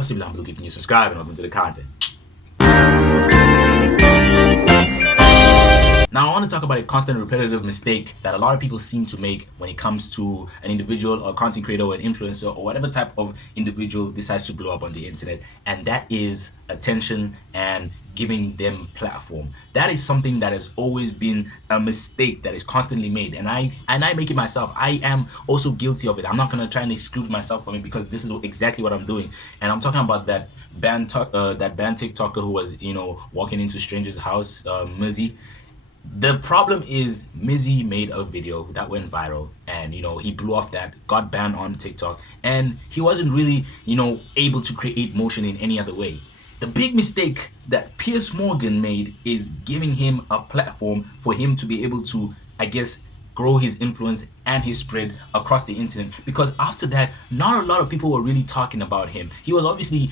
What's up, Lambo? Giving you subscribe and welcome to the content. Now, I want to talk about a constant repetitive mistake that a lot of people seem to make when it comes to an individual or content creator or an influencer or whatever type of individual decides to blow up on the internet, and that is attention and giving them platform. That is something that has always been a mistake that is constantly made, and I make it myself. I am also guilty of it. I'm not gonna try and exclude myself from it because this is exactly what I'm doing. And I'm talking about that band TikToker who was walking into strangers' house, Mizzy. The problem is Mizzy made a video that went viral, and he blew off, that got banned on TikTok, and he wasn't really able to create motion in any other way. The big mistake that Piers Morgan made is giving him a platform for him to be able to, I guess, grow his influence and his spread across the internet, because after that not a lot of people were really talking about him. He was obviously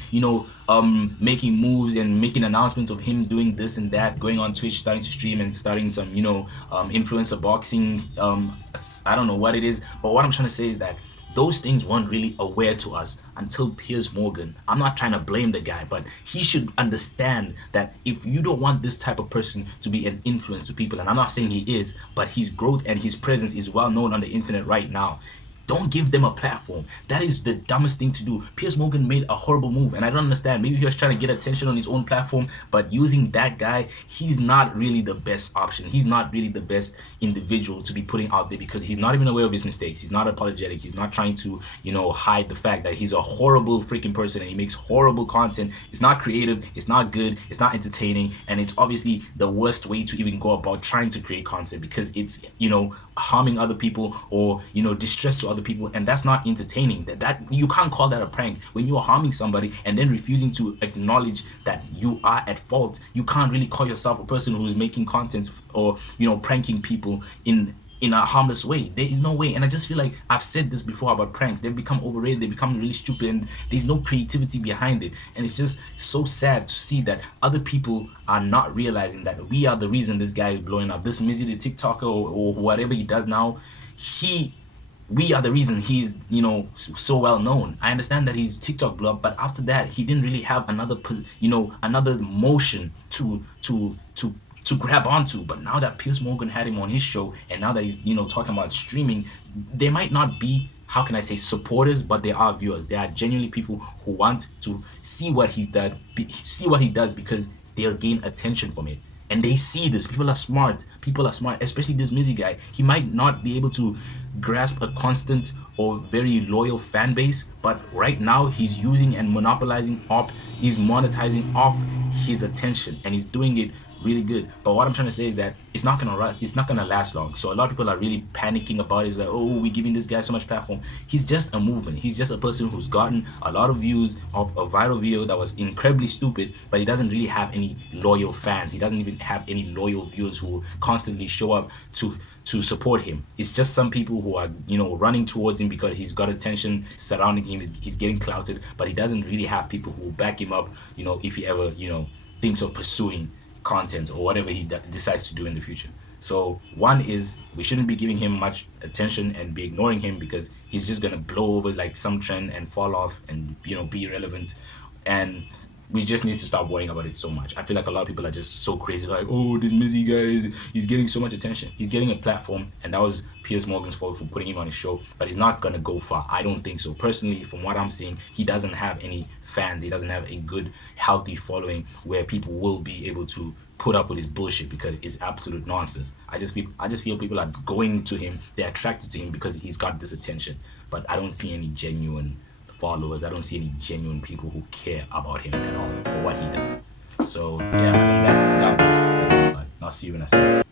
making moves and making announcements of him doing this and that, going on Twitch, starting to stream and starting some influencer boxing. I don't know what it is, but what I'm trying to say is that those things weren't really aware to us until Piers Morgan. I'm not trying to blame the guy, but he should understand that if you don't want this type of person to be an influence to people, and I'm not saying he is, but his growth and his presence is well known on the internet right now, don't give them a platform. That is the dumbest thing to do. Piers Morgan made a horrible move, and I don't understand. Maybe he was trying to get attention on his own platform, but using that guy, he's not really the best option. He's not really the best individual to be putting out there, because he's not even aware of his mistakes. He's not apologetic. He's not trying to, hide the fact that he's a horrible freaking person and he makes horrible content. It's not creative. It's not good. It's not entertaining, and it's obviously the worst way to even go about trying to create content, because it's harming other people or distress to other people, and that's not entertaining. That you can't call that a prank. When you are harming somebody and then refusing to acknowledge that you are at fault, you can't really call yourself a person who's making content or pranking people in a harmless way. There is no way. And I just feel like I've said this before about pranks. They've become overrated. They become really stupid, and there's no creativity behind it. And it's just so sad to see that other people are not realizing that we are the reason this guy is blowing up. This Mizzy the TikToker or whatever he does now, we are the reason he's so well known. I understand that he's TikTok blew up, but after that he didn't really have another motion to grab onto. But now that Piers Morgan had him on his show, and now that he's talking about streaming, they might not be, how can I say, supporters, but they are viewers. They are genuinely people who want to see what he does because they'll gain attention from it. And they see this. People are smart, especially this Mizzy guy. He might not be able to grasp a constant or very loyal fan base, but right now he's using and he's monetizing off his attention, and he's doing it really good. But what I'm trying to say is that it's not gonna last long. So a lot of people are really panicking about it. It's like, oh, we're giving this guy so much platform. He's just a movement. He's just a person who's gotten a lot of views of a viral video that was incredibly stupid, but he doesn't really have any loyal fans. He doesn't even have any loyal viewers who constantly show up to support him. It's just some people who are running towards him because he's got attention surrounding him. He's getting clouted, but he doesn't really have people who back him up if he ever thinks of pursuing content or whatever he decides to do in the future. So one is, we shouldn't be giving him much attention and be ignoring him, because he's just gonna blow over like some trend and fall off and be irrelevant. And we just need to stop worrying about it so much. I feel like a lot of people are just so crazy, like, oh, this Mizzy guy he's getting so much attention. He's getting a platform, and that was Piers Morgan's fault for putting him on his show, but he's not gonna go far. I don't think so. Personally, from what I'm seeing, he doesn't have any fans. He doesn't have a good, healthy following where people will be able to put up with his bullshit, because it's absolute nonsense. I just feel people are going to him, they're attracted to him because he's got this attention. But I don't see any genuine followers. I don't see any genuine people who care about him at all or what he does. So yeah, man, God bless. I'll see you in a second.